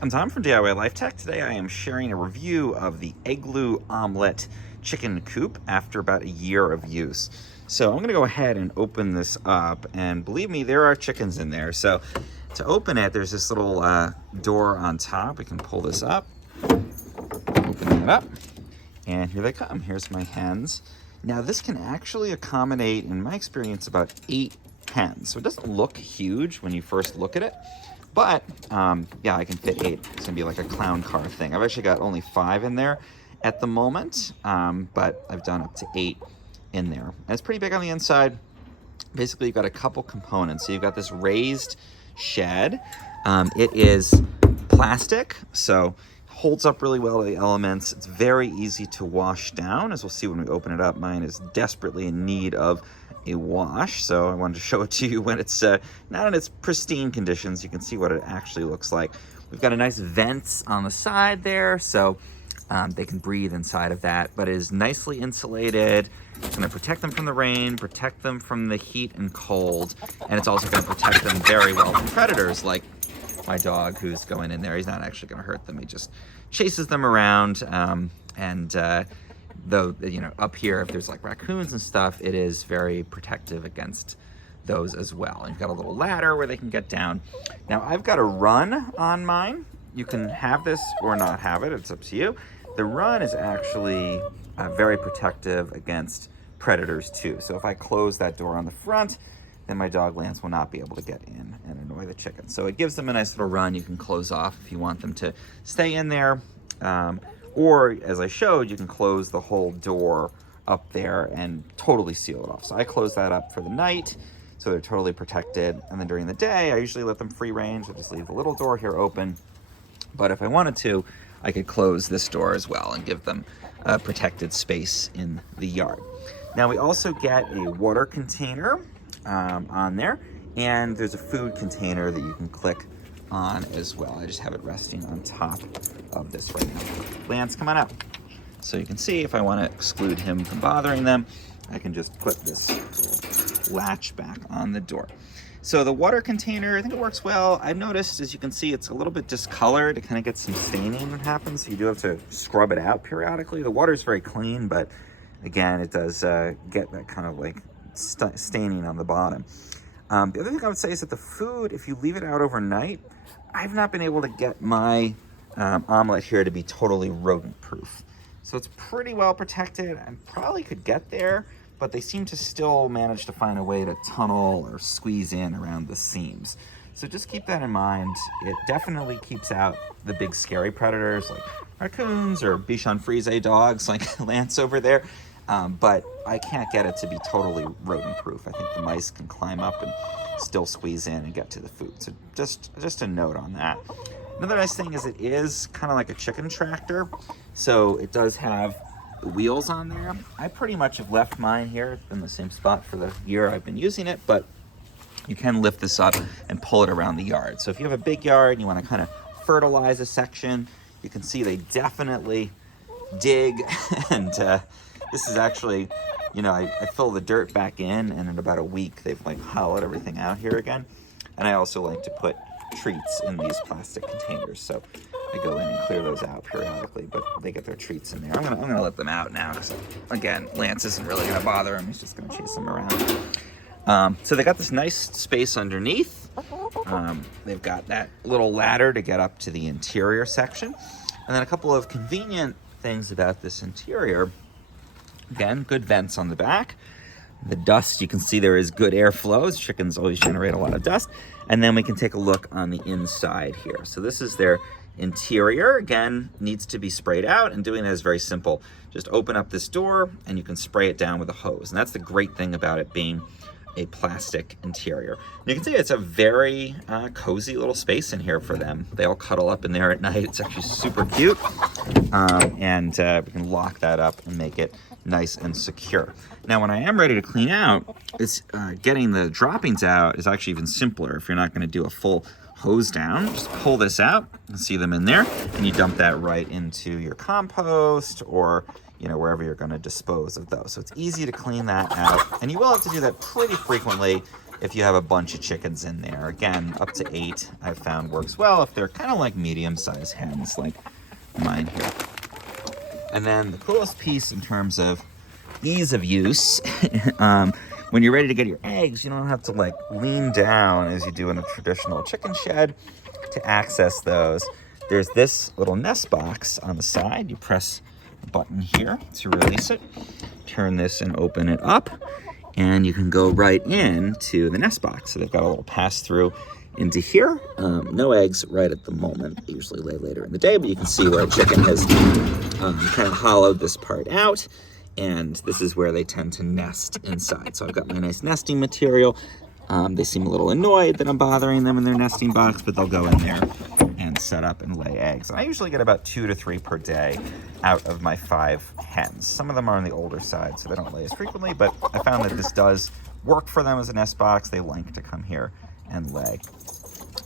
I'm Tom from DIY Life Tech. Today I am sharing a review of the Eglu Omelette Chicken Coop after about a year of use. So I'm going to go ahead and open this up, and believe me, there are chickens in there. So to open it, there's this little door on top. We can pull this up, open it up, and here they come. Here's my hens. Now this can actually accommodate, in my experience, about 8 hens. So it doesn't look huge when you first look at it. But, yeah, I can fit 8. It's gonna be like a clown car thing. I've actually got only 5 in there at the moment, but I've done up to 8 in there. And it's pretty big on the inside. Basically, you've got a couple components. So you've got this raised shed. It is plastic, so holds up really well to the elements. It's very easy to wash down. As we'll see when we open it up, mine is desperately in need of a wash, so I wanted to show it to you when it's not in its pristine conditions. You can see what it actually looks like. We've got a nice vents on the side there, so they can breathe inside of that, but it is nicely insulated. It's going to protect them from the rain, protect them from the heat and cold, and it's also going to protect them very well from predators like my dog who's going in there. He's not actually going to hurt them. He just chases them around, though, you know, up here, if there's like raccoons and stuff, it is very protective against those as well. And you've got a little ladder where they can get down. Now, I've got a run on mine. You can have this or not have it. It's up to you. The run is actually very protective against predators too. So if I close that door on the front, then my dog Lance will not be able to get in and annoy the chickens. So it gives them a nice little run. You can close off if you want them to stay in there. Or, as I showed, you can close the whole door up there and totally seal it off. So I close that up for the night, so they're totally protected. And then during the day, I usually let them free range. I just leave the little door here open. But if I wanted to, I could close this door as well and give them a protected space in the yard. Now, we also get a water container on there, and there's a food container that you can click on as well. I just have it resting on top of this right now. Lance, come on up. So you can see if I want to exclude him from bothering them, I can just put this latch back on the door. So the water container, I think it works well. I've noticed, as you can see, it's a little bit discolored. It kind of gets some staining that happens. So you do have to scrub it out periodically. The water is very clean, but again, it does get that kind of like staining on the bottom. The other thing I would say is that the food, if you leave it out overnight, I've not been able to get my omelet here to be totally rodent proof. So it's pretty well protected. I probably could get there, but they seem to still manage to find a way to tunnel or squeeze in around the seams. So just keep that in mind. It definitely keeps out the big scary predators like raccoons or Bichon Frise dogs like Lance over there. But I can't get it to be totally rodent proof. I think the mice can climb up and still squeeze in and get to the food. So just a note on that. Another nice thing is it is kind of like a chicken tractor. So it does have wheels on there. I pretty much have left mine here. It's been the same spot for the year I've been using it, but you can lift this up and pull it around the yard. So if you have a big yard and you want to kind of fertilize a section, you can see they definitely dig and this is actually, you know, I fill the dirt back in, and in about a week, they've like hollowed everything out here again. And I also like to put treats in these plastic containers. So I go in and clear those out periodically, but they get their treats in there. I'm gonna let them out now, because again, Lance isn't really gonna bother him. He's just gonna chase them around. So they got this nice space underneath. They've got that little ladder to get up to the interior section. And then a couple of convenient things about this interior. Again, good vents on the back. The dust, you can see there is good airflow. Chickens always generate a lot of dust. And then we can take a look on the inside here. So this is their interior. Again, needs to be sprayed out, and doing it is very simple. Just open up this door and you can spray it down with a hose. And that's the great thing about it being a plastic interior. And you can see it's a very cozy little space in here for them. They all cuddle up in there at night. It's actually super cute. And we can lock that up and make it nice and secure. Now, when I am ready to clean out, it's getting the droppings out is actually even simpler. If you're not going to do a full hose down, just pull this out and see them in there, and you dump that right into your compost or, you know, wherever you're going to dispose of those. So it's easy to clean that out, and you will have to do that pretty frequently if you have a bunch of chickens in there. Again, up to 8 I've found works well if they're kind of like medium-sized hens like mine here. And then the coolest piece in terms of ease of use, when you're ready to get your eggs, you don't have to like lean down as you do in a traditional chicken shed to access those. There's this little nest box on the side. You press the button here to release it, turn this and open it up, and you can go right into the nest box. So they've got a little pass through into here. No eggs right at the moment. They usually lay later in the day, but you can see where a chicken has kind of hollowed this part out. And this is where they tend to nest inside. So I've got my nice nesting material. They seem a little annoyed that I'm bothering them in their nesting box, but they'll go in there and set up and lay eggs. And I usually get about 2 to 3 per day out of my 5 hens. Some of them are on the older side, so they don't lay as frequently, but I found that this does work for them as a nest box. They like to come here and lay.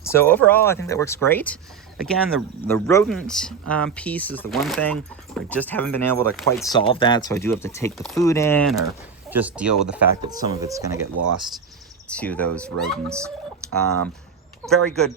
So overall, I think that works great. Again, the rodent piece is the one thing. I just haven't been able to quite solve that, so I do have to take the food in or just deal with the fact that some of it's going to get lost to those rodents. Very good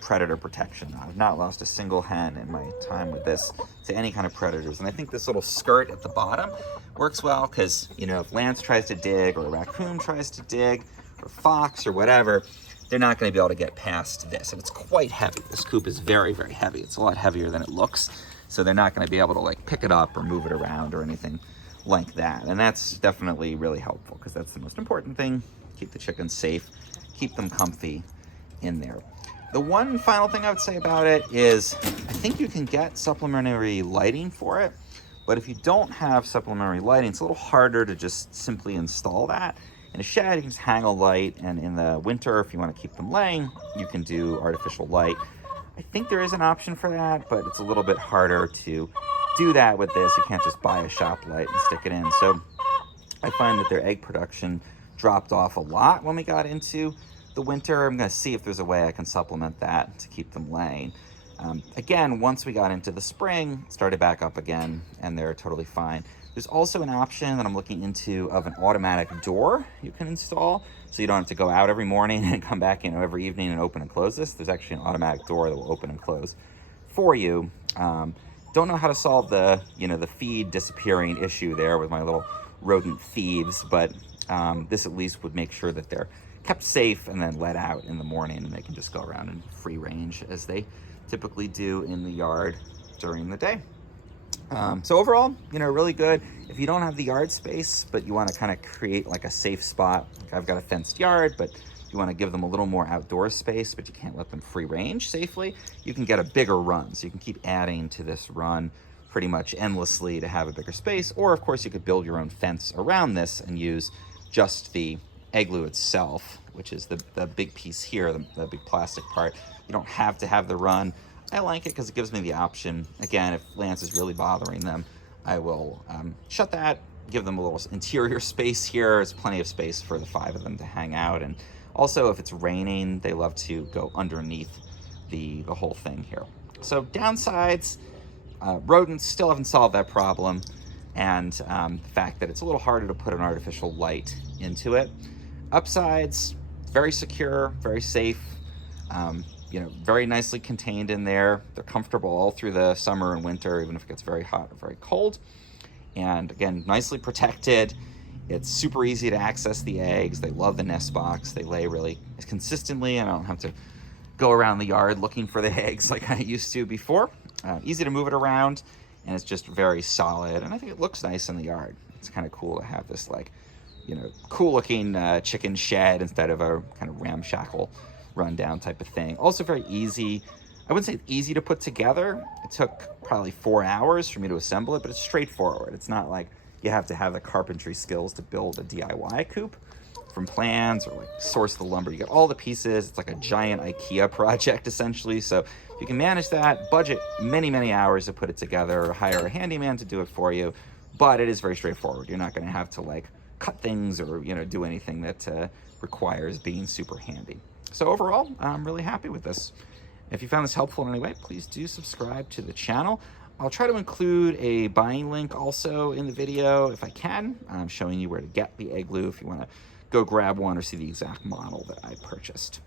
predator protection. I've not lost a single hen in my time with this to any kind of predators. And I think this little skirt at the bottom works well because, you know, if Lance tries to dig or a raccoon tries to dig or fox or whatever, they're not going to be able to get past this. And it's quite heavy. This coop is very, very heavy. It's a lot heavier than it looks. So they're not going to be able to like pick it up or move it around or anything like that. And that's definitely really helpful because that's the most important thing. Keep the chickens safe, keep them comfy in there. The one final thing I would say about it is I think you can get supplementary lighting for it. But if you don't have supplementary lighting, it's a little harder to just simply install that. In a shed, you can just hang a light, and in the winter, if you want to keep them laying, you can do artificial light. I think there is an option for that, but it's a little bit harder to do that with this. You can't just buy a shop light and stick it in. So I find that their egg production dropped off a lot when we got into the winter. I'm going to see if there's a way I can supplement that to keep them laying. Again, once we got into the spring, started back up again, and they're totally fine. There's also an option that I'm looking into of an automatic door you can install, so you don't have to go out every morning and come back in every evening and open and close this. There's actually an automatic door that will open and close for you. Don't know how to solve the feed disappearing issue there with my little rodent thieves, but this at least would make sure that they're kept safe and then let out in the morning, and they can just go around in free range as they typically do in the yard during the day. So overall, really good. If you don't have the yard space, but you want to kind of create like a safe spot, like I've got a fenced yard, but you want to give them a little more outdoor space, but you can't let them free range safely, you can get a bigger run. So you can keep adding to this run pretty much endlessly to have a bigger space. Or of course you could build your own fence around this and use just the igloo itself, which is the big piece here, the big plastic part. You don't have to have the run. I like it because it gives me the option. Again, if Lance is really bothering them, I will shut that, give them a little interior space here. There's plenty of space for the 5 of them to hang out. And also, if it's raining, they love to go underneath the whole thing here. So downsides, rodents still haven't solved that problem. And the fact that it's a little harder to put an artificial light into it. Upsides, very secure, very safe. Very nicely contained in there. They're comfortable all through the summer and winter, even if it gets very hot or very cold. And again, nicely protected. It's super easy to access the eggs. They love the nest box. They lay really consistently, and I don't have to go around the yard looking for the eggs like I used to before. Easy to move it around, and it's just very solid. And I think it looks nice in the yard. It's kind of cool to have this cool looking chicken shed instead of a kind of ramshackle rundown type of thing. Also very easy. I wouldn't say easy to put together. It took probably 4 hours for me to assemble it, but it's straightforward. It's not like you have to have the carpentry skills to build a DIY coop from plans or like source the lumber. You get all the pieces. It's like a giant IKEA project essentially. So if you can manage that, budget many, many hours to put it together, or hire a handyman to do it for you. But it is very straightforward. You're not going to have to like cut things or do anything that requires being super handy. So overall, I'm really happy with this. If you found this helpful in any way, please do subscribe to the channel. I'll try to include a buying link also in the video if I can, showing you where to get the igloo if you want to go grab one or see the exact model that I purchased.